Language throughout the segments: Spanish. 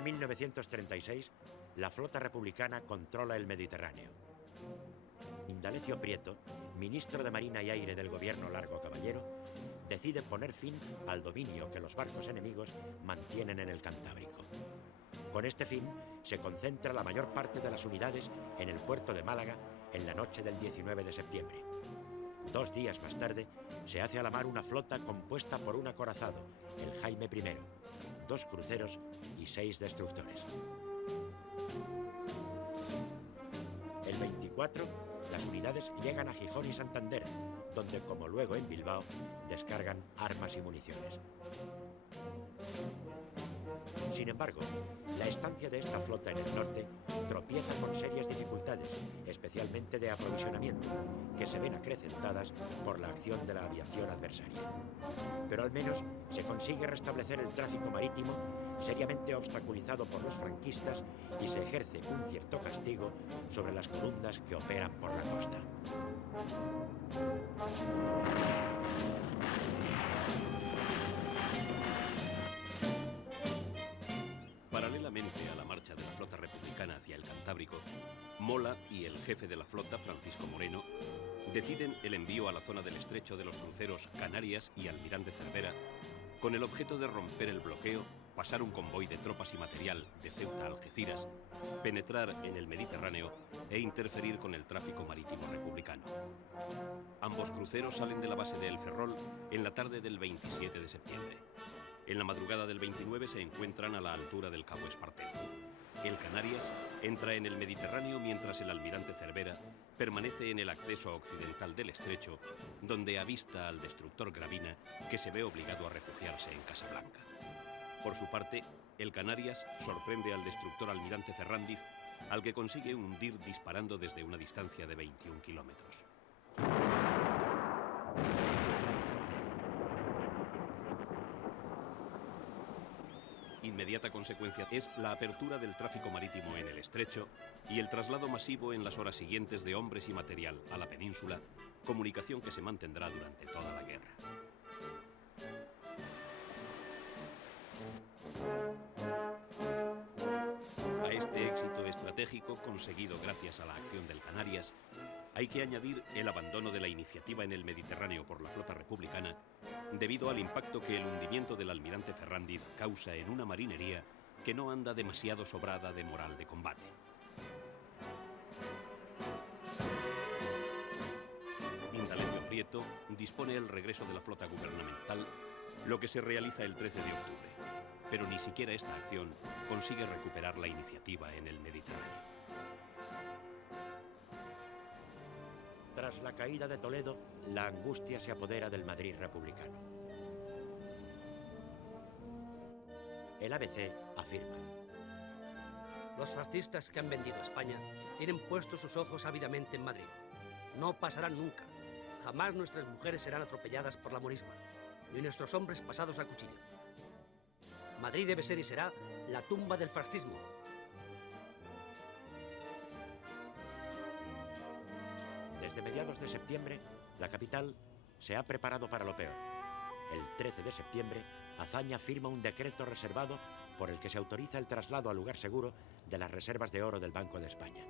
de 1936, la flota republicana controla el Mediterráneo. Indalecio Prieto, ministro de Marina y Aire del gobierno Largo Caballero, decide poner fin al dominio que los barcos enemigos mantienen en el Cantábrico. Con este fin, se concentra la mayor parte de las unidades en el puerto de Málaga en la noche del 19 de septiembre. 2 días más tarde, se hace a la mar una flota compuesta por un acorazado, el Jaime I, 2 cruceros y 6 destructores. El 24, las unidades llegan a Gijón y Santander, donde, como luego en Bilbao, descargan armas y municiones. Sin embargo, la estancia de esta flota en el norte tropieza con serias dificultades, especialmente de aprovisionamiento, que se ven acrecentadas por la acción de la aviación adversaria. Pero al menos se consigue restablecer el tráfico marítimo, seriamente obstaculizado por los franquistas, y se ejerce un cierto castigo sobre las columnas que operan por la costa. Paralelamente a la marcha de la flota republicana hacia el Cantábrico, Mola y el jefe de la flota, Francisco Moreno, deciden el envío a la zona del estrecho de los cruceros Canarias y Almirante Cervera, con el objeto de romper el bloqueo, pasar un convoy de tropas y material de Ceuta a Algeciras, penetrar en el Mediterráneo e interferir con el tráfico marítimo republicano. Ambos cruceros salen de la base de El Ferrol en la tarde del 27 de septiembre. En la madrugada del 29 se encuentran a la altura del Cabo Espartero. El Canarias entra en el Mediterráneo mientras el Almirante Cervera permanece en el acceso occidental del estrecho, donde avista al destructor Gravina, que se ve obligado a refugiarse en Casablanca. Por su parte, el Canarias sorprende al destructor Almirante Ferrándiz, al que consigue hundir disparando desde una distancia de 21 kilómetros. Inmediata consecuencia es la apertura del tráfico marítimo en el estrecho y el traslado masivo en las horas siguientes de hombres y material a la península, comunicación que se mantendrá durante toda la guerra. A este éxito estratégico, conseguido gracias a la acción del Canarias, hay que añadir el abandono de la iniciativa en el Mediterráneo por la flota republicana, debido al impacto que el hundimiento del Almirante Ferrándiz causa en una marinería que no anda demasiado sobrada de moral de combate. Indalecio Prieto dispone el regreso de la flota gubernamental, lo que se realiza el 13 de octubre, pero ni siquiera esta acción consigue recuperar la iniciativa en el Mediterráneo. Tras la caída de Toledo, la angustia se apodera del Madrid republicano. El ABC afirma: los fascistas que han vendido España tienen puestos sus ojos ávidamente en Madrid. No pasarán nunca. Jamás nuestras mujeres serán atropelladas por la morisma, ni nuestros hombres pasados a cuchillo. Madrid debe ser y será la tumba del fascismo. Desde mediados de septiembre, la capital se ha preparado para lo peor. El 13 de septiembre, Azaña firma un decreto reservado por el que se autoriza el traslado al lugar seguro de las reservas de oro del Banco de España.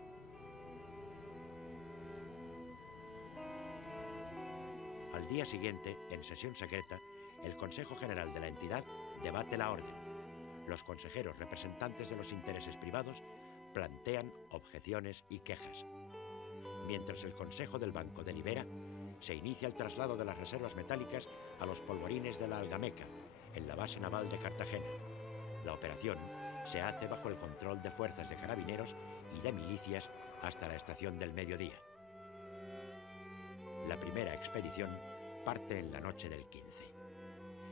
Al día siguiente, en sesión secreta, el Consejo General de la entidad debate la orden. Los consejeros representantes de los intereses privados plantean objeciones y quejas. Mientras el Consejo del Banco delibera, se inicia el traslado de las reservas metálicas a los polvorines de la Algameca, en la base naval de Cartagena. La operación se hace bajo el control de fuerzas de carabineros y de milicias hasta la estación del mediodía. La primera expedición parte en la noche del 15.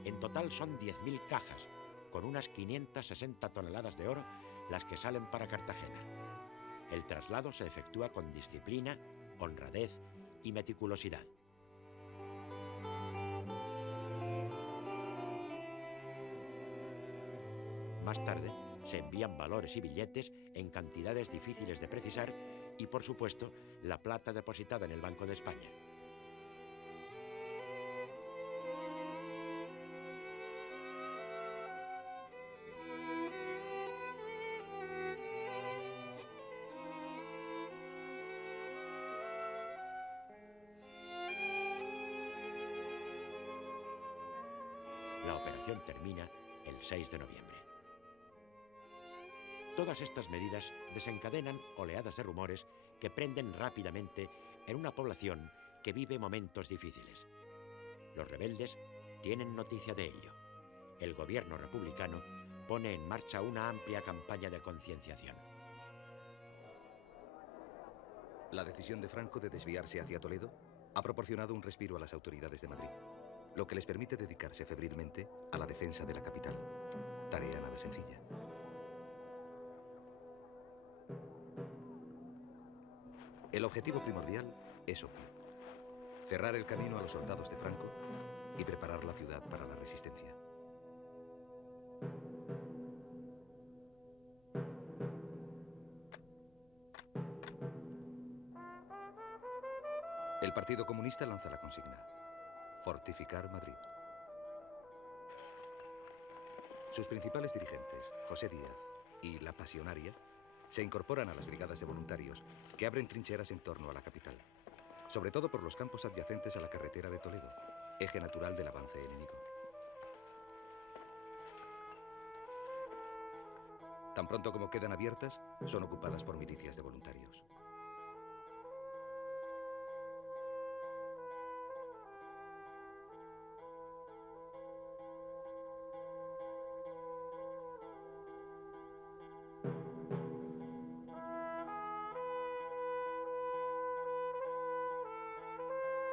En total son 10.000 cajas, con unas 560 toneladas de oro, las que salen para Cartagena. El traslado se efectúa con disciplina, honradez y meticulosidad. Más tarde, se envían valores y billetes en cantidades difíciles de precisar y, por supuesto, la plata depositada en el Banco de España. intervención termina el 6 de noviembre. Todas estas medidas desencadenan oleadas de rumores que prenden rápidamente en una población que vive momentos difíciles. Los rebeldes tienen noticia de ello. El gobierno republicano pone en marcha una amplia campaña de concienciación. La decisión de Franco de desviarse hacia Toledo ha proporcionado un respiro a las autoridades de Madrid, lo que les permite dedicarse febrilmente a la defensa de la capital. Tarea nada sencilla. El objetivo primordial es obvio: cerrar el camino a los soldados de Franco y preparar la ciudad para la resistencia. El Partido Comunista lanza la consigna: fortificar Madrid. Sus principales dirigentes, José Díaz y La Pasionaria, se incorporan a las brigadas de voluntarios que abren trincheras en torno a la capital, sobre todo por los campos adyacentes a la carretera de Toledo, eje natural del avance enemigo. Tan pronto como quedan abiertas, son ocupadas por milicias de voluntarios.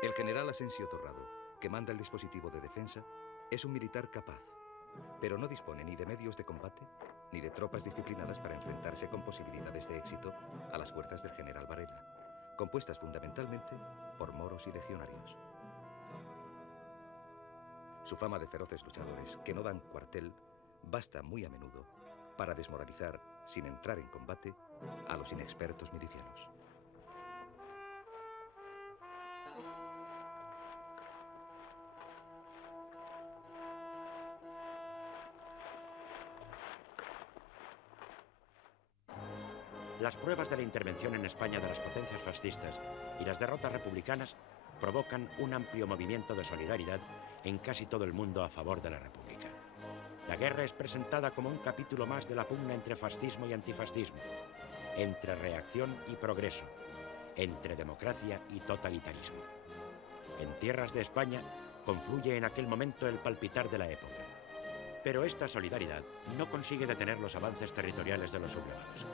El general Asensio Torrado, que manda el dispositivo de defensa, es un militar capaz, pero no dispone ni de medios de combate ni de tropas disciplinadas para enfrentarse con posibilidades de éxito a las fuerzas del general Varela, compuestas fundamentalmente por moros y legionarios. Su fama de feroces luchadores que no dan cuartel basta muy a menudo para desmoralizar, sin entrar en combate, a los inexpertos milicianos. Las pruebas de la intervención en España de las potencias fascistas y las derrotas republicanas provocan un amplio movimiento de solidaridad en casi todo el mundo a favor de la República. La guerra es presentada como un capítulo más de la pugna entre fascismo y antifascismo, entre reacción y progreso, entre democracia y totalitarismo. En tierras de España confluye en aquel momento el palpitar de la época. Pero esta solidaridad no consigue detener los avances territoriales de los sublevados.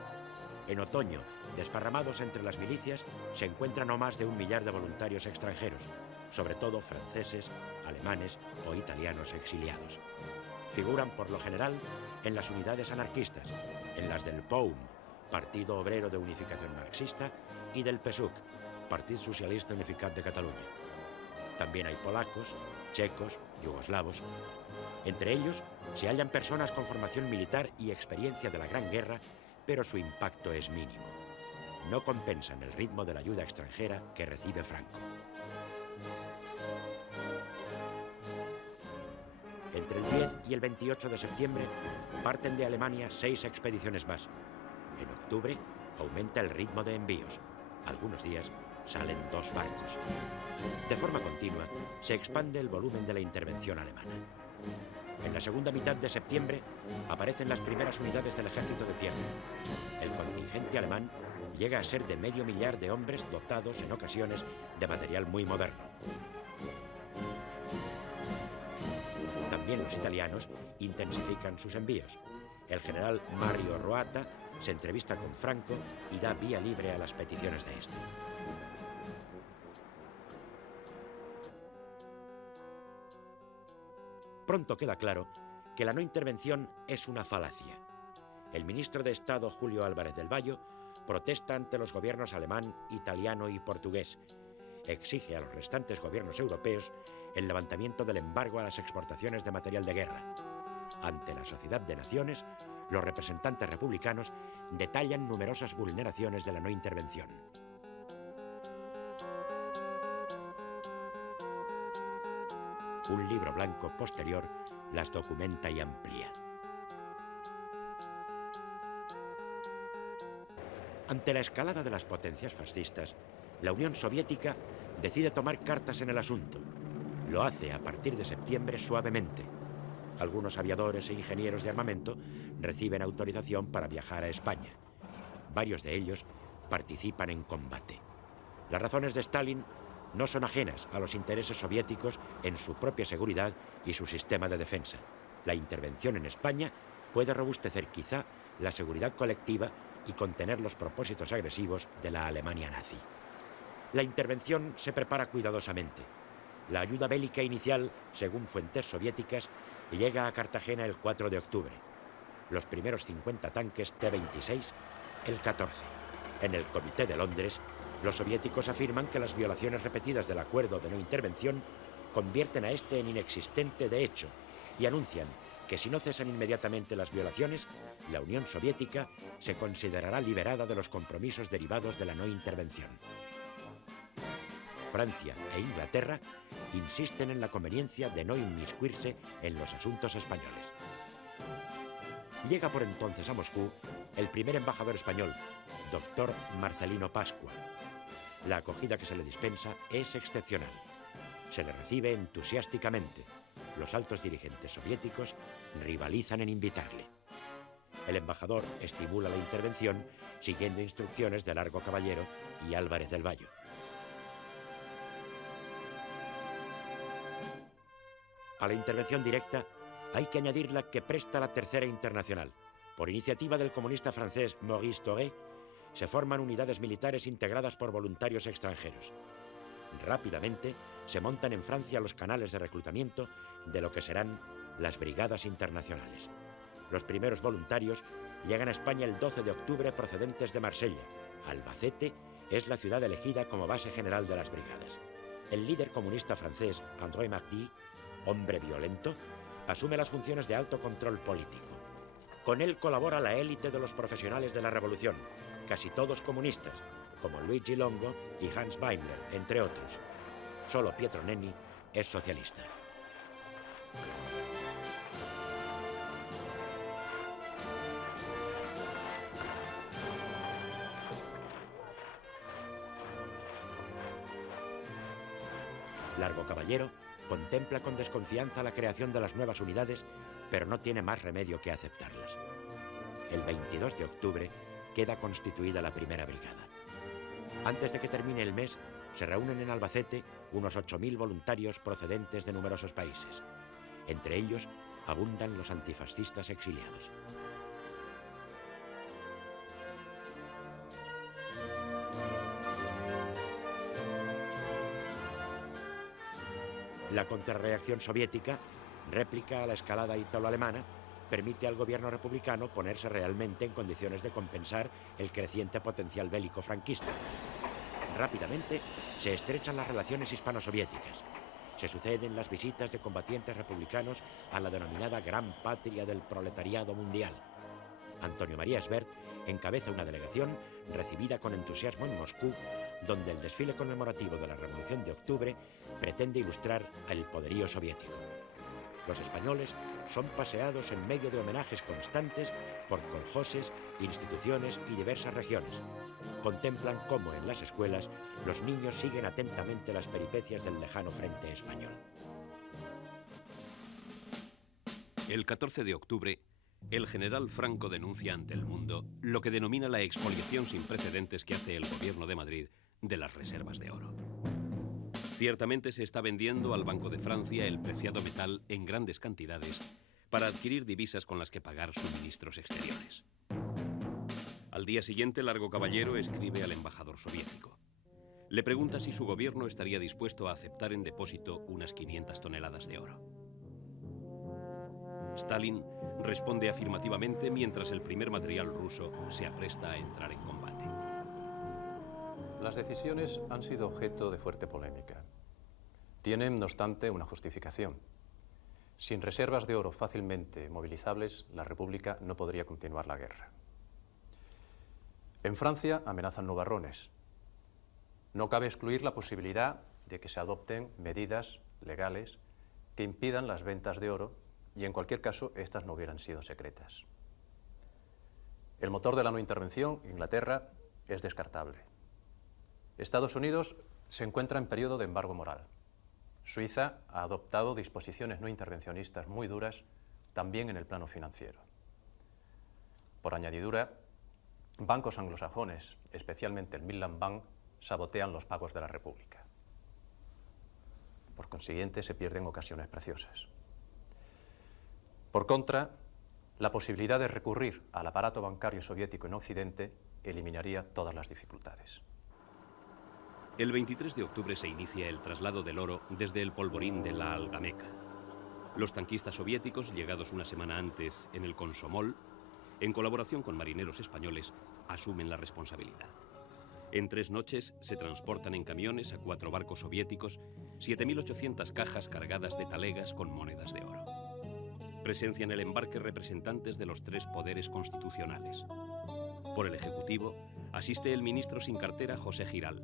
En otoño, desparramados entre las milicias, se encuentran no más de 1 millar de voluntarios extranjeros, sobre todo franceses, alemanes o italianos exiliados. Figuran por lo general en las unidades anarquistas, en las del POUM, Partido Obrero de Unificación Marxista, y del PSUC, Partit Socialista Unificat de Cataluña. También hay polacos, checos, yugoslavos. Entre ellos se hallan personas con formación militar y experiencia de la Gran Guerra, pero su impacto es mínimo. No compensan el ritmo de la ayuda extranjera que recibe Franco. Entre el 10 y el 28 de septiembre parten de Alemania 6 expediciones más. En octubre aumenta el ritmo de envíos. Algunos días salen 2 barcos. De forma continua se expande el volumen de la intervención alemana. En la segunda mitad de septiembre aparecen las primeras unidades del ejército de tierra. El contingente alemán llega a ser de medio millar de hombres dotados en ocasiones de material muy moderno. También los italianos intensifican sus envíos. El general Mario Roata se entrevista con Franco y da vía libre a las peticiones de este. Pronto queda claro que la no intervención es una falacia. El ministro de Estado Julio Álvarez del Valle protesta ante los gobiernos alemán, italiano y portugués. Exige a los restantes gobiernos europeos el levantamiento del embargo a las exportaciones de material de guerra. Ante la Sociedad de Naciones, los representantes republicanos detallan numerosas vulneraciones de la no intervención. Un libro blanco posterior las documenta y amplía. Ante la escalada de las potencias fascistas, la Unión Soviética decide tomar cartas en el asunto. Lo hace a partir de septiembre suavemente. algunos aviadores e ingenieros de armamento reciben autorización para viajar a España. Varios de ellos participan en combate. Las razones de Stalin no son ajenas a los intereses soviéticos en su propia seguridad y su sistema de defensa. La intervención en España puede robustecer quizá la seguridad colectiva y contener los propósitos agresivos de la Alemania nazi. La intervención se prepara cuidadosamente. La ayuda bélica inicial, según fuentes soviéticas, llega a Cartagena el 4 de octubre. Los primeros 50 tanques T-26 el 14. En el Comité de Londres, los soviéticos afirman que las violaciones repetidas del acuerdo de no intervención convierten a este en inexistente de hecho y anuncian que si no cesan inmediatamente las violaciones, la Unión Soviética se considerará liberada de los compromisos derivados de la no intervención. Francia e Inglaterra insisten en la conveniencia de no inmiscuirse en los asuntos españoles. Llega por entonces a Moscú el primer embajador español, doctor Marcelino Pascua. La acogida que se le dispensa es excepcional. Se le recibe entusiásticamente. Los altos dirigentes soviéticos rivalizan en invitarle. El embajador estimula la intervención siguiendo instrucciones de Largo Caballero y Álvarez del Valle. A la intervención directa hay que añadir la que presta la Tercera Internacional. Por iniciativa del comunista francés Maurice Thoré, se forman unidades militares integradas por voluntarios extranjeros. Rápidamente se montan en Francia los canales de reclutamiento de lo que serán las brigadas internacionales. Los primeros voluntarios llegan a España el 12 de octubre procedentes de Marsella. Albacete es la ciudad elegida como base general de las brigadas. El líder comunista francés, André Marty, hombre violento, asume las funciones de alto control político. Con él colabora la élite de los profesionales de la revolución, casi todos comunistas, como Luigi Longo y Hans Weimler, entre otros. Solo Pietro Nenni es socialista. Largo Caballero contempla con desconfianza la creación de las nuevas unidades, pero no tiene más remedio que aceptarlas. El 22 de octubre queda constituida la primera brigada. Antes de que termine el mes, se reúnen en Albacete unos 8.000 voluntarios procedentes de numerosos países. Entre ellos abundan los antifascistas exiliados. La contrarreacción soviética, réplica a la escalada ítalo-alemana, permite al gobierno republicano ponerse realmente en condiciones de compensar el creciente potencial bélico franquista. Rápidamente se estrechan las relaciones hispano-soviéticas. Se suceden las visitas de combatientes republicanos a la denominada Gran Patria del Proletariado Mundial. Antonio María Esbert encabeza una delegación recibida con entusiasmo en Moscú, donde el desfile conmemorativo de la Revolución de Octubre pretende ilustrar el poderío soviético. Los españoles son paseados en medio de homenajes constantes por coljoses, instituciones y diversas regiones. Contemplan cómo en las escuelas los niños siguen atentamente las peripecias del lejano frente español. El 14 de octubre, el general Franco denuncia ante el mundo lo que denomina la expoliación sin precedentes que hace el gobierno de Madrid de las reservas de oro. Ciertamente se está vendiendo al Banco de Francia el preciado metal en grandes cantidades para adquirir divisas con las que pagar suministros exteriores. Al día siguiente, Largo Caballero escribe al embajador soviético. Le pregunta si su gobierno estaría dispuesto a aceptar en depósito unas 500 toneladas de oro. Stalin responde afirmativamente mientras el primer material ruso se apresta a entrar en combate. Las decisiones han sido objeto de fuerte polémica. Tienen, no obstante, una justificación. Sin reservas de oro fácilmente movilizables, la República no podría continuar la guerra. En Francia amenazan nubarrones. No cabe excluir la posibilidad de que se adopten medidas legales que impidan las ventas de oro y, en cualquier caso, estas no hubieran sido secretas. El motor de la no intervención, Inglaterra, es descartable. Estados Unidos se encuentra en periodo de embargo moral. Suiza ha adoptado disposiciones no intervencionistas muy duras también en el plano financiero. Por añadidura, bancos anglosajones, especialmente el Midland Bank, sabotean los pagos de la República. Por consiguiente, se pierden ocasiones preciosas. Por contra, la posibilidad de recurrir al aparato bancario soviético en Occidente eliminaría todas las dificultades. El 23 de octubre se inicia el traslado del oro desde el polvorín de la Algameca. Los tanquistas soviéticos, llegados una semana antes en el Komsomol, en colaboración con marineros españoles, asumen la responsabilidad. En 3 noches se transportan en camiones a 4 barcos soviéticos 7.800 cajas cargadas de talegas con monedas de oro. Presencian el embarque representantes de los 3 poderes constitucionales. Por el Ejecutivo asiste el ministro sin cartera José Giral.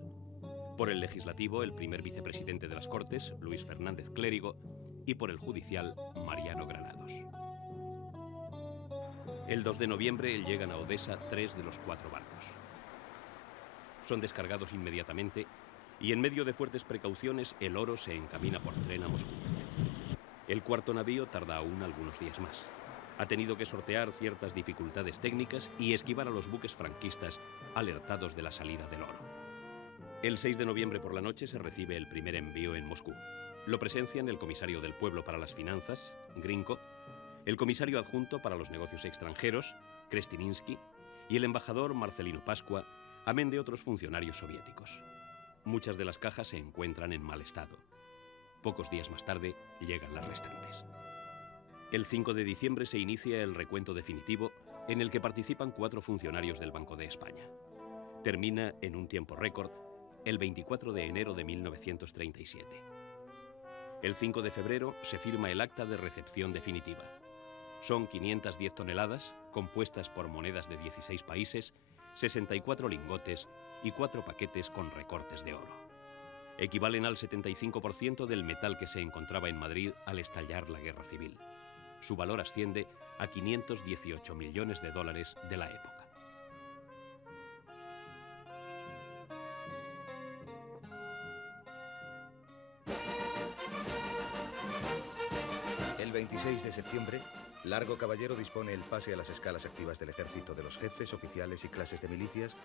Por el Legislativo, el primer vicepresidente de las Cortes, Luis Fernández Clérigo, y por el Judicial, Mariano Granados. El 2 de noviembre llegan a Odesa 3 de los 4 barcos. Son descargados inmediatamente y en medio de fuertes precauciones el oro se encamina por tren a Moscú. El cuarto navío tarda aún algunos días más. Ha tenido que sortear ciertas dificultades técnicas y esquivar a los buques franquistas alertados de la salida del oro. El 6 de noviembre por la noche se recibe el primer envío en Moscú. Lo presencian el comisario del Pueblo para las Finanzas, Grinko, el comisario adjunto para los negocios extranjeros, Krestininsky, y el embajador Marcelino Pascua, amén de otros funcionarios soviéticos. Muchas de las cajas se encuentran en mal estado. Pocos días más tarde llegan las restantes. El 5 de diciembre se inicia el recuento definitivo en el que participan 4 funcionarios del Banco de España. Termina en un tiempo récord el 24 de enero de 1937. El 5 de febrero se firma el acta de recepción definitiva. Son 510 toneladas, compuestas por monedas de 16 países, 64 lingotes y 4 paquetes con recortes de oro. Equivalen al 75% del metal que se encontraba en Madrid al estallar la Guerra Civil. Su valor asciende a 518 millones de dólares de la época. El 26 de septiembre, Largo Caballero dispone el pase a las escalas activas del ejército de los jefes, oficiales y clases de milicias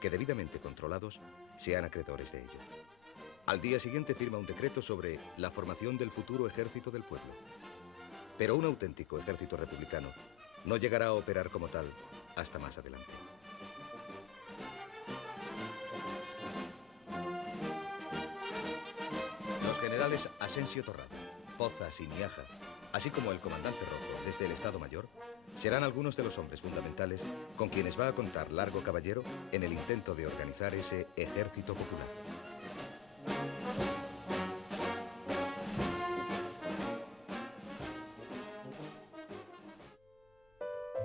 que, debidamente controlados, sean acreedores de ello. Al día siguiente firma un decreto sobre la formación del futuro ejército del pueblo. Pero un auténtico ejército republicano no llegará a operar como tal hasta más adelante. Los generales Asensio Torrado, Pozas y Miaja, así como el comandante Rojo desde el Estado Mayor, serán algunos de los hombres fundamentales con quienes va a contar Largo Caballero en el intento de organizar ese ejército popular.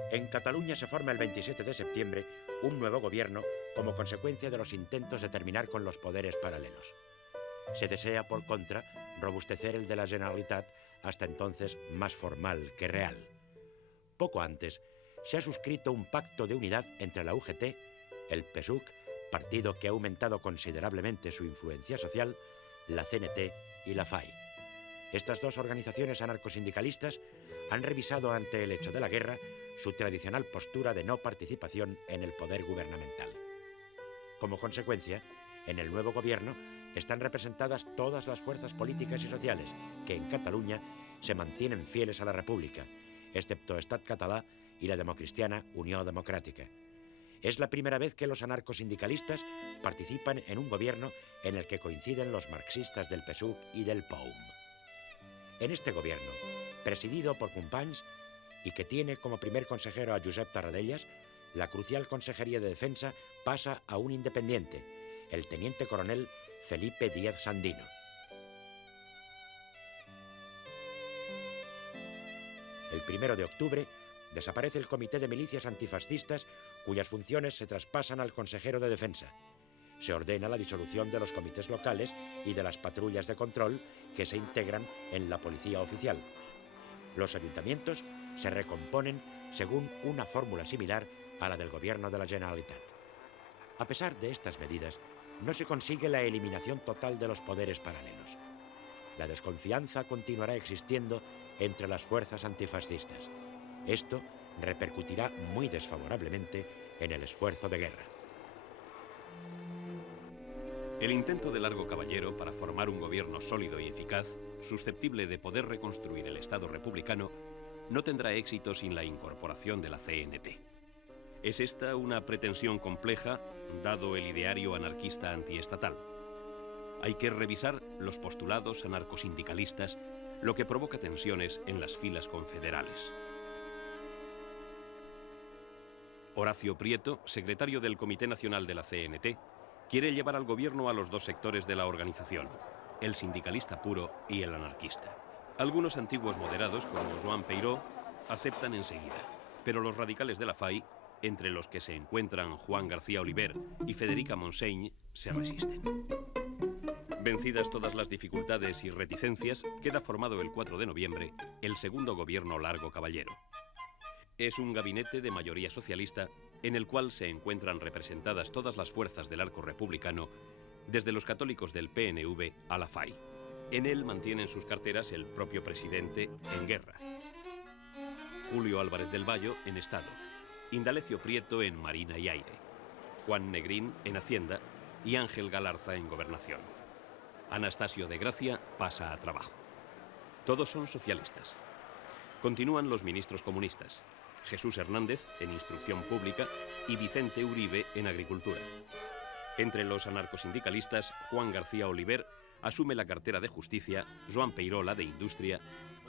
En Cataluña se forma el 27 de septiembre un nuevo gobierno como consecuencia de los intentos de terminar con los poderes paralelos. Se desea, por contra, robustecer el de la Generalitat, hasta entonces más formal que real. Poco antes, se ha suscrito un pacto de unidad entre la UGT, el PSUC, partido que ha aumentado considerablemente su influencia social, la CNT y la FAI. Estas 2 organizaciones anarcosindicalistas han revisado ante el hecho de la guerra su tradicional postura de no participación en el poder gubernamental. Como consecuencia, en el nuevo gobierno están representadas todas las fuerzas políticas y sociales que en Cataluña se mantienen fieles a la República, excepto Estat Català y la democristiana Unió Democràtica. Es la primera vez que los anarcosindicalistas participan en un gobierno en el que coinciden los marxistas del PSUC y del POUM. En este gobierno, presidido por Companys y que tiene como primer consejero a Josep Tarradellas, la crucial Consejería de Defensa pasa a un independiente, el teniente coronel Felipe Díaz Sandino. El 1 de octubre desaparece el Comité de Milicias Antifascistas, cuyas funciones se traspasan al consejero de Defensa. Se ordena la disolución de los comités locales y de las patrullas de control que se integran en la policía oficial. Los ayuntamientos se recomponen según una fórmula similar a la del gobierno de la Generalitat. A pesar de estas medidas, no se consigue la eliminación total de los poderes paralelos. La desconfianza continuará existiendo entre las fuerzas antifascistas. Esto repercutirá muy desfavorablemente en el esfuerzo de guerra. El intento de Largo Caballero para formar un gobierno sólido y eficaz, susceptible de poder reconstruir el Estado republicano, no tendrá éxito sin la incorporación de la CNT. Es esta una pretensión compleja, dado el ideario anarquista antiestatal. Hay que revisar los postulados anarcosindicalistas, lo que provoca tensiones en las filas confederales. Horacio Prieto, secretario del Comité Nacional de la CNT, quiere llevar al gobierno a los dos sectores de la organización, el sindicalista puro y el anarquista. Algunos antiguos moderados, como Joan Peiró, aceptan enseguida, pero los radicales de la FAI, entre los que se encuentran Juan García Oliver y Federica Montseny, se resisten. Vencidas todas las dificultades y reticencias, queda formado el 4 de noviembre el segundo gobierno Largo Caballero. Es un gabinete de mayoría socialista en el cual se encuentran representadas todas las fuerzas del arco republicano, desde los católicos del PNV a la FAI. En él mantienen sus carteras el propio presidente en guerra, Julio Álvarez del Valle en Estado, Indalecio Prieto en Marina y Aire, Juan Negrín en Hacienda y Ángel Galarza en Gobernación. Anastasio de Gracia pasa a Trabajo. Todos son socialistas. Continúan los ministros comunistas, Jesús Hernández en Instrucción Pública y Vicente Uribe en Agricultura. Entre los anarcosindicalistas, Juan García Oliver asume la cartera de Justicia, Joan Peiró la de Industria,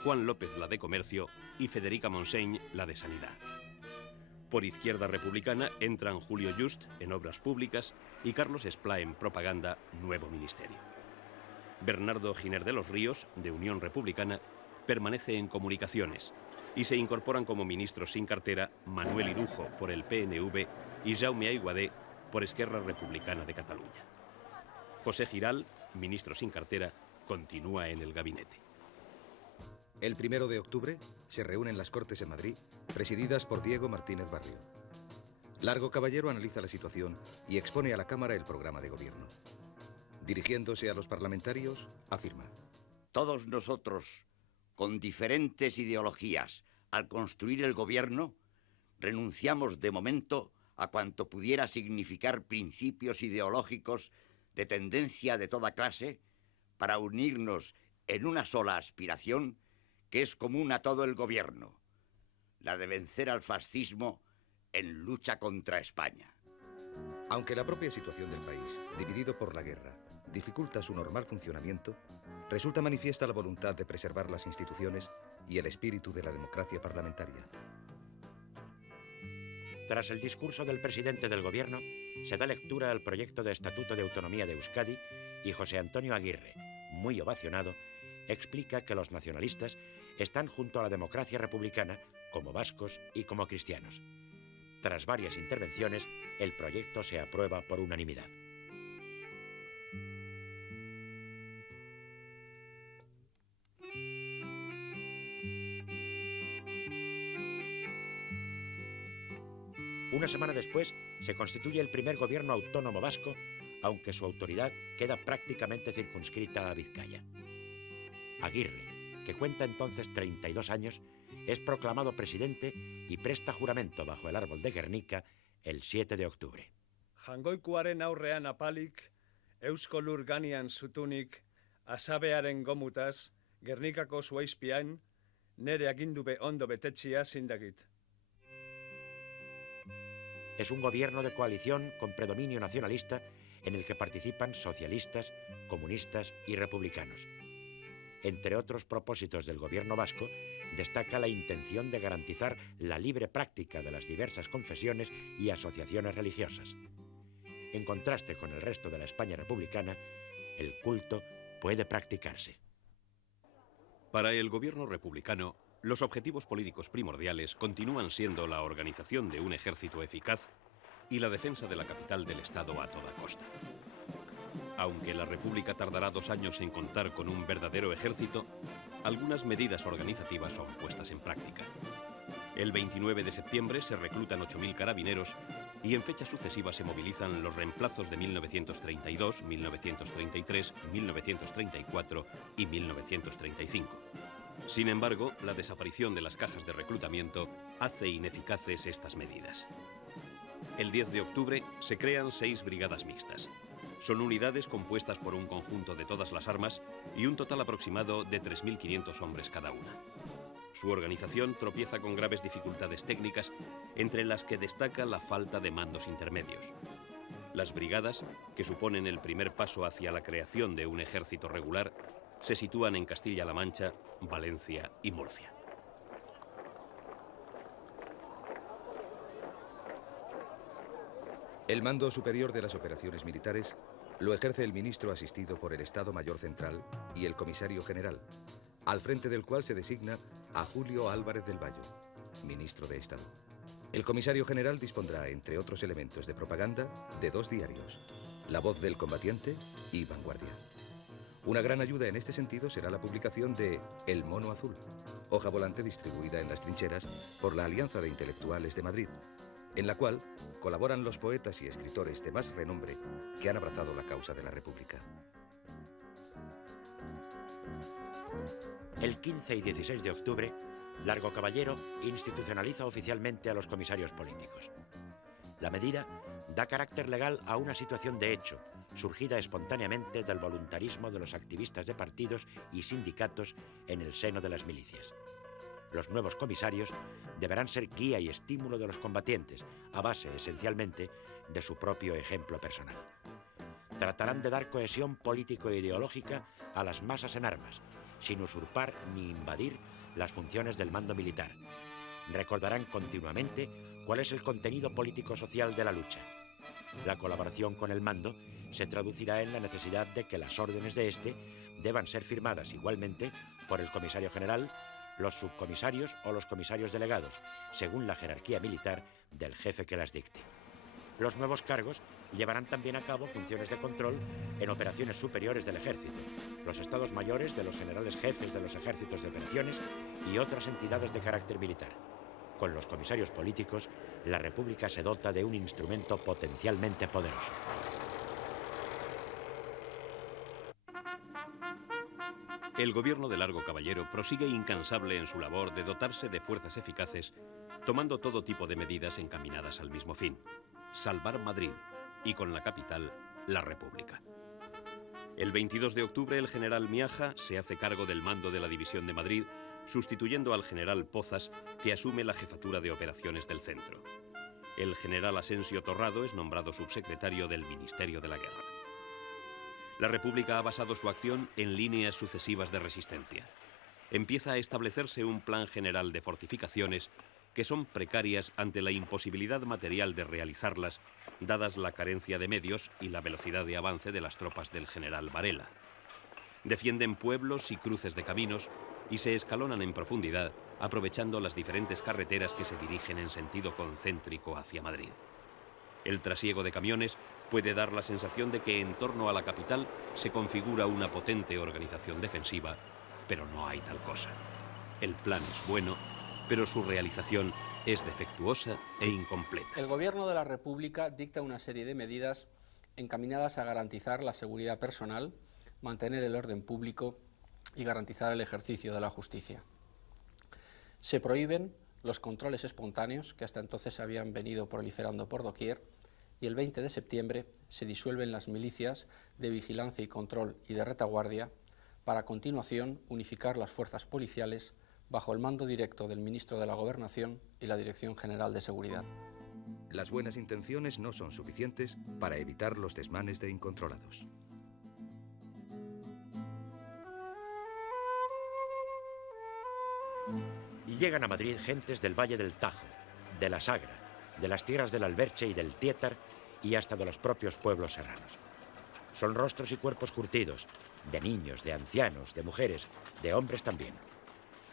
Juan López la de Comercio y Federica Montseny la de Sanidad. Por Izquierda Republicana entran Julio Just en Obras Públicas y Carlos Esplá en Propaganda, nuevo ministerio. Bernardo Giner de los Ríos, de Unión Republicana, permanece en Comunicaciones y se incorporan como ministros sin cartera Manuel Irujo por el PNV y Jaume Aiguadé por Esquerra Republicana de Cataluña. José Giral, ministro sin cartera, continúa en el gabinete. El 1 de octubre se reúnen las Cortes en Madrid, presididas por Diego Martínez Barrio. Largo Caballero analiza la situación y expone a la Cámara el programa de gobierno. Dirigiéndose a los parlamentarios, afirma: todos nosotros, con diferentes ideologías, al construir el gobierno, renunciamos de momento a cuanto pudiera significar principios ideológicos de tendencia de toda clase para unirnos en una sola aspiración que es común a todo el gobierno, la de vencer al fascismo en lucha contra España. Aunque la propia situación del país, dividido por la guerra, dificulta su normal funcionamiento, resulta manifiesta la voluntad de preservar las instituciones y el espíritu de la democracia parlamentaria. Tras el discurso del presidente del gobierno, se da lectura al proyecto de Estatuto de Autonomía de Euskadi y José Antonio Aguirre, muy ovacionado, explica que los nacionalistas están junto a la democracia republicana como vascos y como cristianos. Tras varias intervenciones, el proyecto se aprueba por unanimidad. Una semana después, se constituye el primer gobierno autónomo vasco, aunque su autoridad queda prácticamente circunscrita a Vizcaya. Aguirre, que cuenta entonces 32 años, es proclamado presidente y presta juramento bajo el árbol de Gernika el 7 de octubre. Jangoikuaren aurrean apalik, eusko lur gainean zutunik, asabearen gomutaz, Gernikako zuaizpian, nere agindube ondo betetxia zindagit. Es un gobierno de coalición con predominio nacionalista en el que participan socialistas, comunistas y republicanos. Entre otros propósitos del gobierno vasco, destaca la intención de garantizar la libre práctica de las diversas confesiones y asociaciones religiosas. En contraste con el resto de la España republicana, el culto puede practicarse. Para el gobierno republicano, los objetivos políticos primordiales continúan siendo la organización de un ejército eficaz y la defensa de la capital del Estado a toda costa. Aunque la República tardará 2 años en contar con un verdadero ejército, algunas medidas organizativas son puestas en práctica. El 29 de septiembre se reclutan 8.000 carabineros y en fechas sucesivas se movilizan los reemplazos de 1932, 1933, 1934 y 1935. Sin embargo, la desaparición de las cajas de reclutamiento hace ineficaces estas medidas. El 10 de octubre se crean 6 brigadas mixtas. Son unidades compuestas por un conjunto de todas las armas y un total aproximado de 3.500 hombres cada una. Su organización tropieza con graves dificultades técnicas, entre las que destaca la falta de mandos intermedios. Las brigadas, que suponen el primer paso hacia la creación de un ejército regular, se sitúan en Castilla-La Mancha, Valencia y Murcia. El mando superior de las operaciones militares lo ejerce el ministro asistido por el Estado Mayor Central y el comisario general, al frente del cual se designa a Julio Álvarez del Valle, ministro de Estado. El comisario general dispondrá, entre otros elementos de propaganda, de 2 diarios, La Voz del Combatiente y Vanguardia. Una gran ayuda en este sentido será la publicación de El Mono Azul, hoja volante distribuida en las trincheras por la Alianza de Intelectuales de Madrid, en la cual colaboran los poetas y escritores de más renombre que han abrazado la causa de la República. El 15 y 16 de octubre, Largo Caballero institucionaliza oficialmente a los comisarios políticos. La medida da carácter legal a una situación de hecho, surgida espontáneamente del voluntarismo de los activistas de partidos y sindicatos en el seno de las milicias. Los nuevos comisarios deberán ser guía y estímulo de los combatientes, a base, esencialmente, de su propio ejemplo personal. Tratarán de dar cohesión político-ideológica a las masas en armas, sin usurpar ni invadir las funciones del mando militar. Recordarán continuamente cuál es el contenido político-social de la lucha. La colaboración con el mando se traducirá en la necesidad de que las órdenes de este deban ser firmadas igualmente por el comisario general, los subcomisarios o los comisarios delegados, según la jerarquía militar del jefe que las dicte. Los nuevos cargos llevarán también a cabo funciones de control en operaciones superiores del ejército, los estados mayores de los generales jefes de los ejércitos de operaciones y otras entidades de carácter militar. Con los comisarios políticos, la República se dota de un instrumento potencialmente poderoso. El gobierno de Largo Caballero prosigue incansable en su labor de dotarse de fuerzas eficaces, tomando todo tipo de medidas encaminadas al mismo fin: salvar Madrid, y con la capital, la República. El 22 de octubre el general Miaja se hace cargo del mando de la División de Madrid, sustituyendo al general Pozas, que asume la jefatura de operaciones del centro. El general Asensio Torrado es nombrado subsecretario del Ministerio de la Guerra. La República ha basado su acción en líneas sucesivas de resistencia. Empieza a establecerse un plan general de fortificaciones que son precarias ante la imposibilidad material de realizarlas, dadas la carencia de medios y la velocidad de avance de las tropas del general Varela. Defienden pueblos y cruces de caminos y se escalonan en profundidad, aprovechando las diferentes carreteras que se dirigen en sentido concéntrico hacia Madrid. El trasiego de camiones puede dar la sensación de que en torno a la capital se configura una potente organización defensiva, pero no hay tal cosa. El plan es bueno, pero su realización es defectuosa e incompleta. El Gobierno de la República dicta una serie de medidas encaminadas a garantizar la seguridad personal, mantener el orden público y garantizar el ejercicio de la justicia. Se prohíben los controles espontáneos, que hasta entonces se habían venido proliferando por doquier, y el 20 de septiembre se disuelven las milicias de vigilancia y control y de retaguardia, para a continuación unificar las fuerzas policiales bajo el mando directo del ministro de la Gobernación y la Dirección General de Seguridad. Las buenas intenciones no son suficientes para evitar los desmanes de incontrolados. Y llegan a Madrid gentes del Valle del Tajo, de la Sagra, de las tierras del Alberche y del Tietar y hasta de los propios pueblos serranos. Son rostros y cuerpos curtidos, de niños, de ancianos, de mujeres, de hombres también.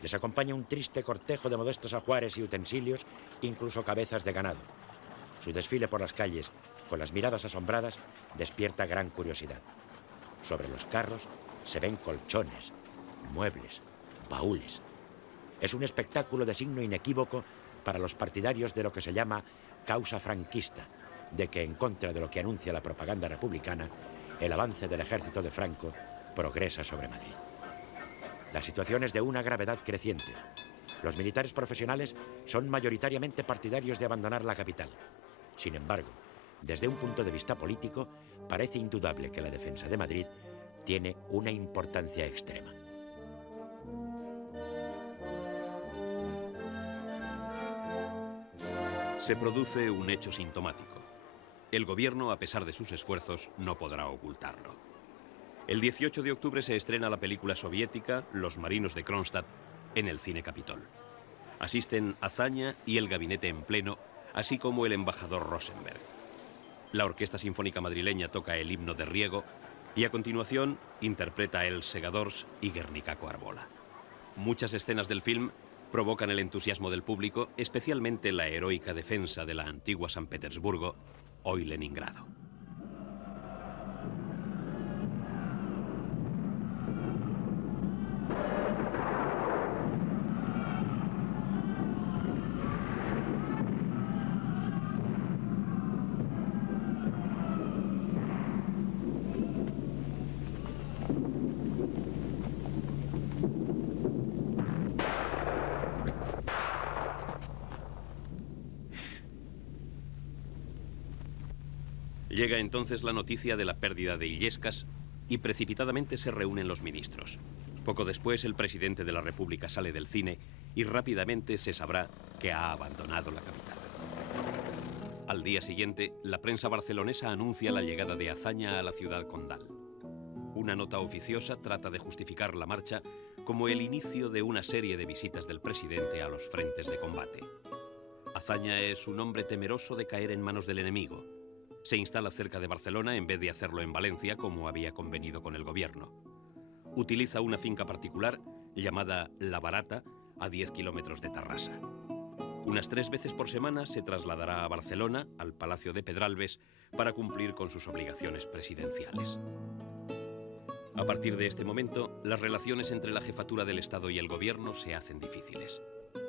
Les acompaña un triste cortejo de modestos ajuares y utensilios, incluso cabezas de ganado. Su desfile por las calles, con las miradas asombradas, despierta gran curiosidad. Sobre los carros se ven colchones, muebles, baúles. Es un espectáculo de signo inequívoco para los partidarios de lo que se llama causa franquista, de que, en contra de lo que anuncia la propaganda republicana, el avance del ejército de Franco progresa sobre Madrid. La situación es de una gravedad creciente. Los militares profesionales son mayoritariamente partidarios de abandonar la capital. Sin embargo, desde un punto de vista político, parece indudable que la defensa de Madrid tiene una importancia extrema. Se produce un hecho sintomático. El gobierno, a pesar de sus esfuerzos, no podrá ocultarlo. El 18 de octubre se estrena la película soviética Los marinos de Kronstadt en el Cine Capitol. Asisten Azaña y el gabinete en pleno, así como el embajador Rosenberg. La Orquesta Sinfónica Madrileña toca el himno de Riego y a continuación interpreta El Segadors y Guernica Coarbola. Muchas escenas del film provocan el entusiasmo del público, especialmente la heroica defensa de la antigua San Petersburgo, hoy Leningrado. Llega entonces la noticia de la pérdida de Illescas y precipitadamente se reúnen los ministros. Poco después el presidente de la República sale del cine y rápidamente se sabrá que ha abandonado la capital. Al día siguiente, la prensa barcelonesa anuncia la llegada de Azaña a la ciudad condal. Una nota oficiosa trata de justificar la marcha como el inicio de una serie de visitas del presidente a los frentes de combate. Azaña es un hombre temeroso de caer en manos del enemigo. Se instala cerca de Barcelona en vez de hacerlo en Valencia, como había convenido con el gobierno. Utiliza una finca particular llamada La Barata, a 10 kilómetros de Tarrasa. Unas 3 veces por semana se trasladará a Barcelona, al Palacio de Pedralbes, para cumplir con sus obligaciones presidenciales. A partir de este momento, las relaciones entre la jefatura del Estado y el gobierno se hacen difíciles.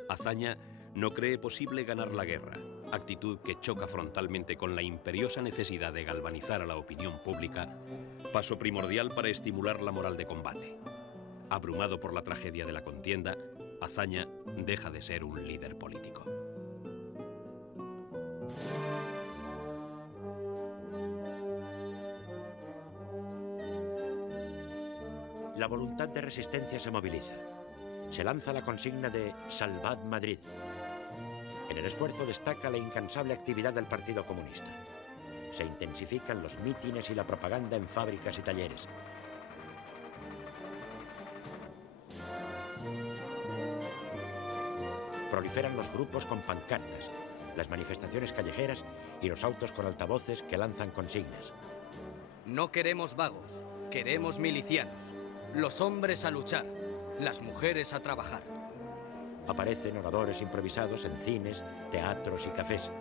Azaña no cree posible ganar la guerra, actitud que choca frontalmente con la imperiosa necesidad de galvanizar a la opinión pública, paso primordial para estimular la moral de combate. Abrumado por la tragedia de la contienda, Azaña deja de ser un líder político. La voluntad de resistencia se moviliza. Se lanza la consigna de Salvad Madrid. En el esfuerzo destaca la incansable actividad del Partido Comunista. Se intensifican los mítines y la propaganda en fábricas y talleres. Proliferan los grupos con pancartas, las manifestaciones callejeras y los autos con altavoces que lanzan consignas. No queremos vagos, queremos milicianos. Los hombres a luchar, las mujeres a trabajar. Aparecen oradores improvisados en cines, teatros y cafés.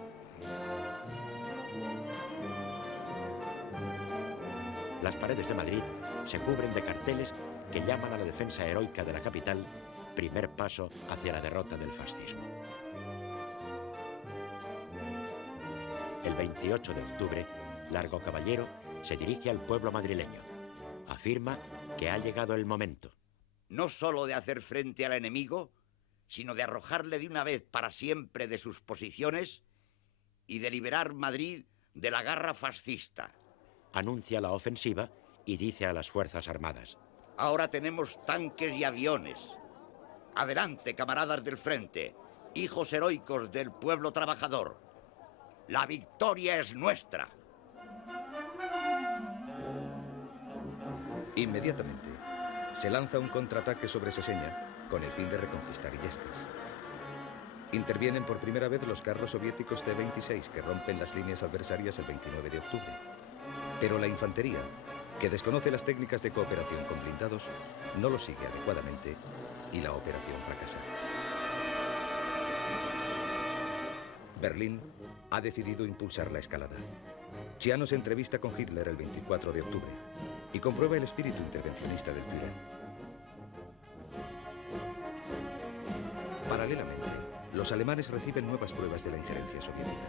Las paredes de Madrid se cubren de carteles que llaman a la defensa heroica de la capital, primer paso hacia la derrota del fascismo. El 28 de octubre, Largo Caballero se dirige al pueblo madrileño. Afirma que ha llegado el momento. No solo de hacer frente al enemigo, sino de arrojarle de una vez para siempre de sus posiciones y de liberar Madrid de la garra fascista. Anuncia la ofensiva y dice a las Fuerzas Armadas: ahora tenemos tanques y aviones. Adelante, camaradas del frente, hijos heroicos del pueblo trabajador. La victoria es nuestra. Inmediatamente, se lanza un contraataque sobre Seseña con el fin de reconquistar Illescas. Intervienen por primera vez los carros soviéticos T-26 que rompen las líneas adversarias el 29 de octubre. Pero la infantería, que desconoce las técnicas de cooperación con blindados, no lo sigue adecuadamente y la operación fracasa. Berlín ha decidido impulsar la escalada. Chiano se entrevista con Hitler el 24 de octubre y comprueba el espíritu intervencionista del Führer. Paralelamente, los alemanes reciben nuevas pruebas de la injerencia soviética.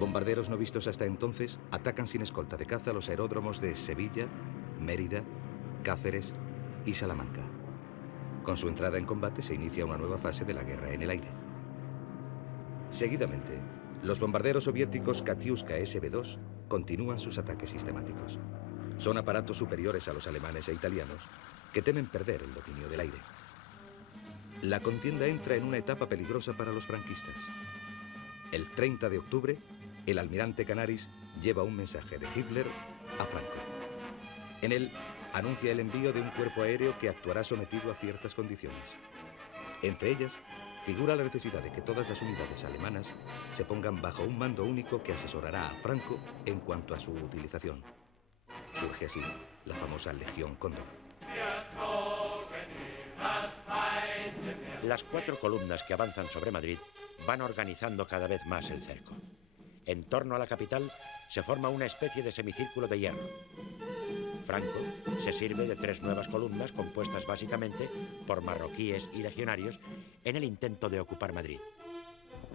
bombarderos no vistos hasta entonces atacan sin escolta de caza los aeródromos de Sevilla, Mérida, Cáceres y Salamanca. Con su entrada en combate se inicia una nueva fase de la guerra en el aire. Seguidamente, los bombarderos soviéticos Katyuska SB-2 continúan sus ataques sistemáticos. Son aparatos superiores a los alemanes e italianos que temen perder el dominio del aire. La contienda entra en una etapa peligrosa para los franquistas. El 30 de octubre, el almirante Canaris lleva un mensaje de Hitler a Franco. En él anuncia el envío de un cuerpo aéreo que actuará sometido a ciertas condiciones. Entre ellas, figura la necesidad de que todas las unidades alemanas se pongan bajo un mando único que asesorará a Franco en cuanto a su utilización. Surge así la famosa Legión Cóndor. Las 4 columnas que avanzan sobre Madrid van organizando cada vez más el cerco. En torno a la capital se forma una especie de semicírculo de hierro. Franco se sirve de 3 nuevas columnas compuestas básicamente por marroquíes y legionarios en el intento de ocupar Madrid.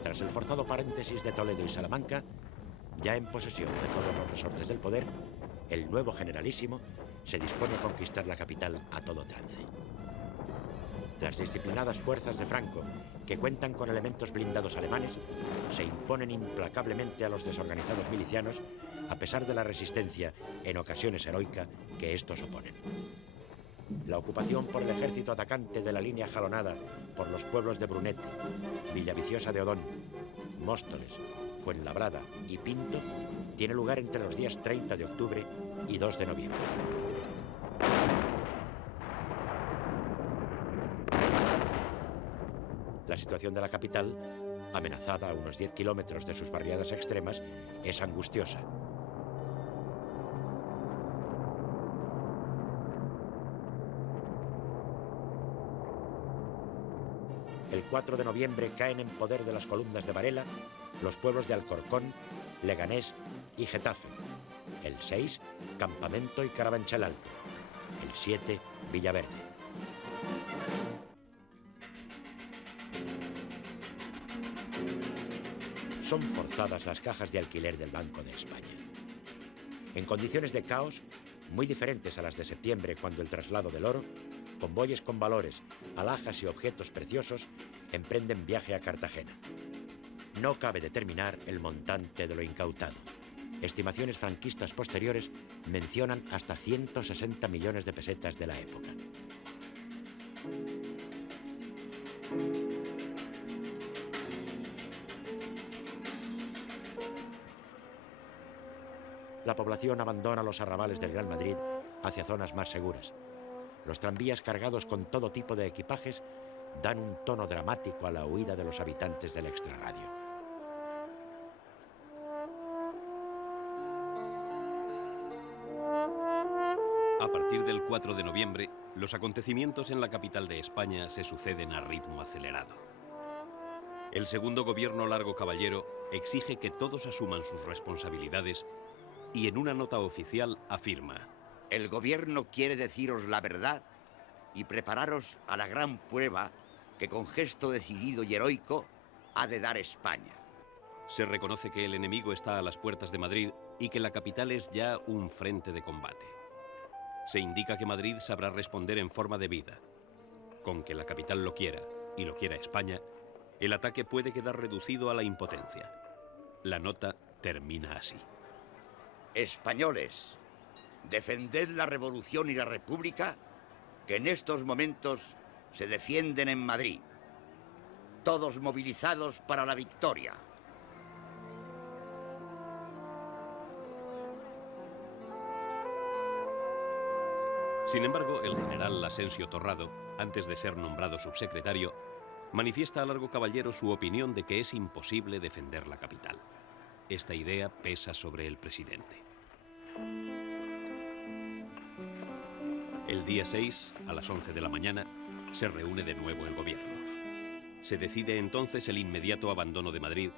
Tras el forzado paréntesis de Toledo y Salamanca, ya en posesión de todos los resortes del poder, el nuevo generalísimo se dispone a conquistar la capital a todo trance. Las disciplinadas fuerzas de Franco, que cuentan con elementos blindados alemanes, se imponen implacablemente a los desorganizados milicianos, a pesar de la resistencia, en ocasiones heroica, que estos oponen. La ocupación por el ejército atacante de la línea jalonada por los pueblos de Brunete, Villaviciosa de Odón, Móstoles, Fuenlabrada y Pinto tiene lugar entre los días 30 de octubre y 2 de noviembre. La situación de la capital, amenazada a unos 10 kilómetros de sus barriadas extremas, es angustiosa. El 4 de noviembre caen en poder de las columnas de Varela los pueblos de Alcorcón, Leganés y Getafe. El 6, Campamento y Carabanchel Alto. El 7, Villaverde. Son forzadas las cajas de alquiler del Banco de España. En condiciones de caos, muy diferentes a las de septiembre, cuando el traslado del oro, convoyes con valores, alhajas y objetos preciosos emprenden viaje a Cartagena. No cabe determinar el montante de lo incautado. Estimaciones franquistas posteriores mencionan hasta 160 millones de pesetas de la época. La población abandona los arrabales del Gran Madrid hacia zonas más seguras. Los tranvías cargados con todo tipo de equipajes dan un tono dramático a la huida de los habitantes del extrarradio. A partir del 4 de noviembre, los acontecimientos en la capital de España se suceden a ritmo acelerado. El segundo gobierno Largo Caballero exige que todos asuman sus responsabilidades y en una nota oficial afirma: el gobierno quiere deciros la verdad y prepararos a la gran prueba que con gesto decidido y heroico ha de dar España. Se reconoce que el enemigo está a las puertas de Madrid y que la capital es ya un frente de combate. Se indica que Madrid sabrá responder en forma debida. Con que la capital lo quiera, y lo quiera España, el ataque puede quedar reducido a la impotencia. La nota termina así: españoles, defended la revolución y la república que en estos momentos se defienden en Madrid. Todos movilizados para la victoria. Sin embargo, el general Asensio Torrado, antes de ser nombrado subsecretario, manifiesta a Largo Caballero su opinión de que es imposible defender la capital. Esta idea pesa sobre el presidente. El día 6, a las 11 de la mañana, se reúne de nuevo el gobierno. Se decide entonces el inmediato abandono de Madrid,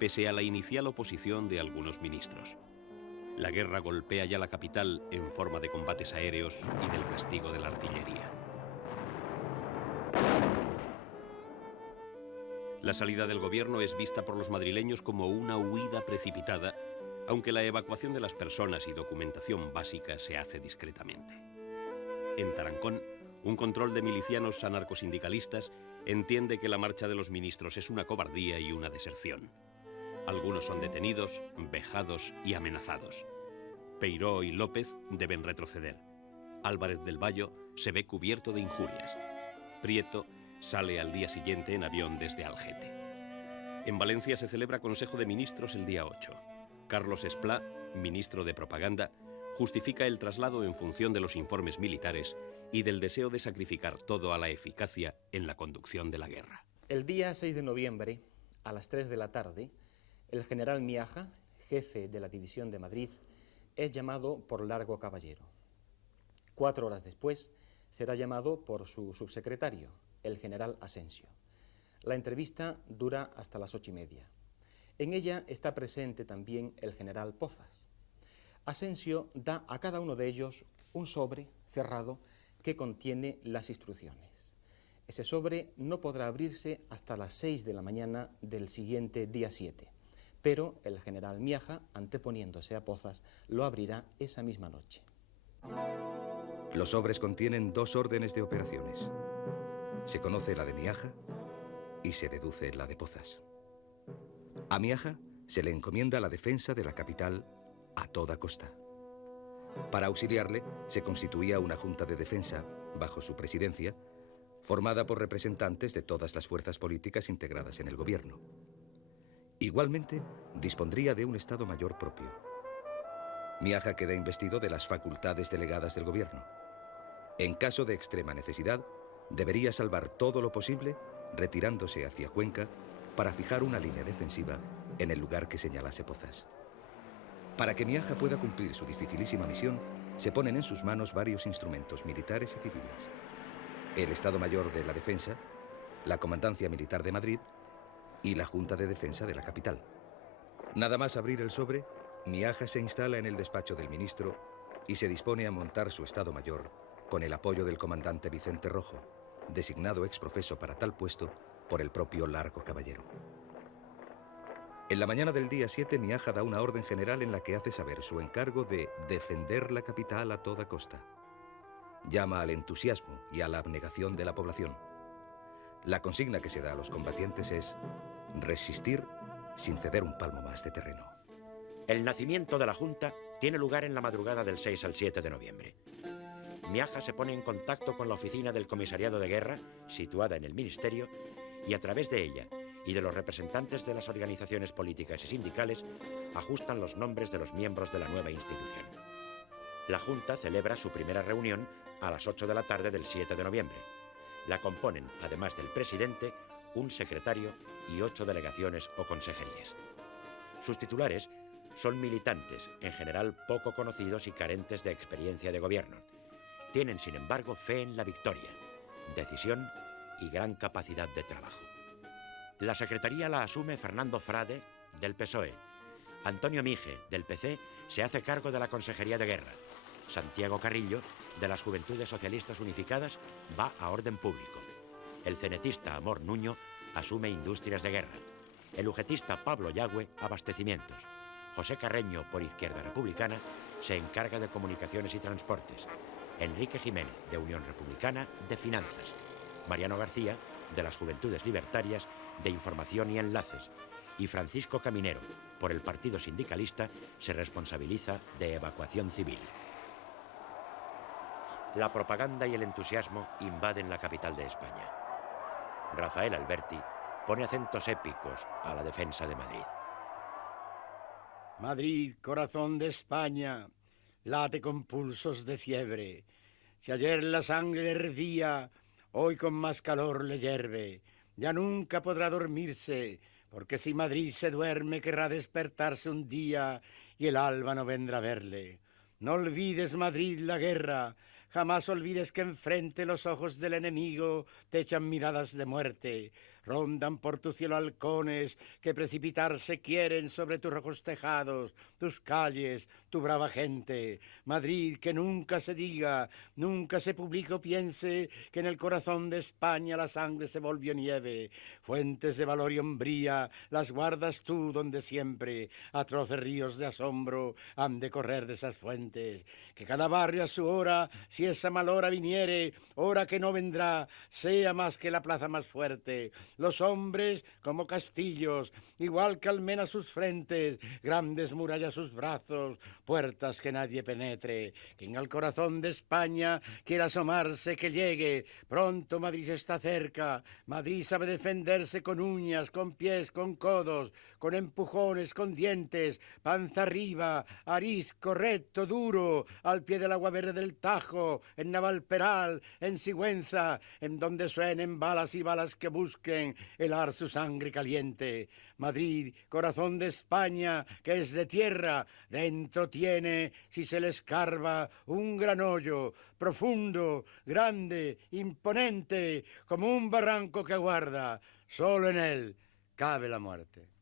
pese a la inicial oposición de algunos ministros. La guerra golpea ya la capital en forma de combates aéreos y del castigo de la artillería. La salida del gobierno es vista por los madrileños como una huida precipitada, aunque la evacuación de las personas y documentación básica se hace discretamente. En Tarancón, un control de milicianos anarcosindicalistas entiende que la marcha de los ministros es una cobardía y una deserción. Algunos son detenidos, vejados y amenazados. Peiró y López deben retroceder. Álvarez del Valle se ve cubierto de injurias. Prieto sale al día siguiente en avión desde Algete. En Valencia se celebra Consejo de Ministros el día 8. Carlos Esplá, ministro de Propaganda, justifica el traslado en función de los informes militares y del deseo de sacrificar todo a la eficacia en la conducción de la guerra. El día 6 de noviembre, a las 3 de la tarde, el general Miaja, jefe de la División de Madrid, es llamado por Largo Caballero. 4 horas después, será llamado por su subsecretario, el general Asensio. La entrevista dura hasta las 8:30. En ella está presente también el general Pozas. Asensio da a cada uno de ellos un sobre cerrado que contiene las instrucciones. Ese sobre no podrá abrirse hasta las 6 de la mañana del siguiente día 7, pero el general Miaja, anteponiéndose a Pozas, lo abrirá esa misma noche. Los sobres contienen 2 órdenes de operaciones. Se conoce la de Miaja y se deduce la de Pozas. A Miaja se le encomienda la defensa de la capital a toda costa. Para auxiliarle se constituía una junta de defensa, bajo su presidencia, formada por representantes de todas las fuerzas políticas integradas en el gobierno. Igualmente, dispondría de un Estado Mayor propio. Miaja queda investido de las facultades delegadas del gobierno. En caso de extrema necesidad, debería salvar todo lo posible retirándose hacia Cuenca para fijar una línea defensiva en el lugar que señalase Pozas. Para que Miaja pueda cumplir su dificilísima misión, se ponen en sus manos varios instrumentos militares y civiles. El Estado Mayor de la Defensa, la Comandancia Militar de Madrid y la Junta de Defensa de la capital. Nada más abrir el sobre, Miaja se instala en el despacho del ministro y se dispone a montar su Estado Mayor con el apoyo del comandante Vicente Rojo, designado exprofeso para tal puesto por el propio Largo Caballero. En la mañana del día 7, Miaja da una orden general en la que hace saber su encargo de defender la capital a toda costa. Llama al entusiasmo y a la abnegación de la población. La consigna que se da a los combatientes es resistir sin ceder un palmo más de terreno. El nacimiento de la Junta tiene lugar en la madrugada del 6 al 7 de noviembre. Miaja se pone en contacto con la oficina del Comisariado de Guerra, situada en el Ministerio, y a través de ella y de los representantes de las organizaciones políticas y sindicales ajustan los nombres de los miembros de la nueva institución. La Junta celebra su primera reunión a las 8 de la tarde del 7 de noviembre. La componen, además del presidente, un secretario y 8 delegaciones o consejerías. Sus titulares son militantes, en general poco conocidos y carentes de experiencia de gobierno. Tienen, sin embargo, fe en la victoria, decisión y gran capacidad de trabajo. La secretaría la asume Fernando Frade, del PSOE. Antonio Mige, del PC, se hace cargo de la Consejería de Guerra. Santiago Carrillo, de las Juventudes Socialistas Unificadas, va a Orden Público. El cenetista Amor Nuño asume Industrias de Guerra. El ugetista Pablo Yagüe, Abastecimientos. José Carreño, por Izquierda Republicana, se encarga de Comunicaciones y Transportes. Enrique Jiménez, de Unión Republicana, de Finanzas. Mariano García, de las Juventudes Libertarias, de Información y Enlaces. Y Francisco Caminero, por el Partido Sindicalista, se responsabiliza de Evacuación Civil. La propaganda y el entusiasmo invaden la capital de España. Rafael Alberti pone acentos épicos a la defensa de Madrid. Madrid, corazón de España, late con pulsos de fiebre. Si ayer la sangre hervía, hoy con más calor le hierve. Ya nunca podrá dormirse, porque si Madrid se duerme querrá despertarse un día y el alba no vendrá a verle. No olvides, Madrid, la guerra, jamás olvides que enfrente los ojos del enemigo te echan miradas de muerte. rondan por tu cielo halcones que precipitarse quieren sobre tus rojos tejados, tus calles, tu brava gente. Madrid, que nunca se diga, nunca se publique o piense que en el corazón de España la sangre se volvió nieve. Fuentes de valor y hombría las guardas tú donde siempre atroces ríos de asombro han de correr de esas fuentes. Que cada barrio a su hora, si esa mal hora viniere, hora que no vendrá, sea más que la plaza más fuerte. Los hombres como castillos, igual que almenas sus frentes, grandes murallas sus brazos, puertas que nadie penetre. Quien al corazón de España quiera asomarse, que llegue. Pronto Madrid está cerca. Madrid sabe defenderse con uñas, con pies, con codos, con empujones, con dientes, panza arriba, arisco, recto, duro, al pie del agua verde del Tajo, en Navalperal, en Sigüenza, en donde suenen balas y balas que busquen helar su sangre caliente. Madrid, corazón de España, que es de tierra, dentro tiene, si se le escarba, un gran hoyo, profundo, grande, imponente, como un barranco que guarda. Solo en él cabe la muerte.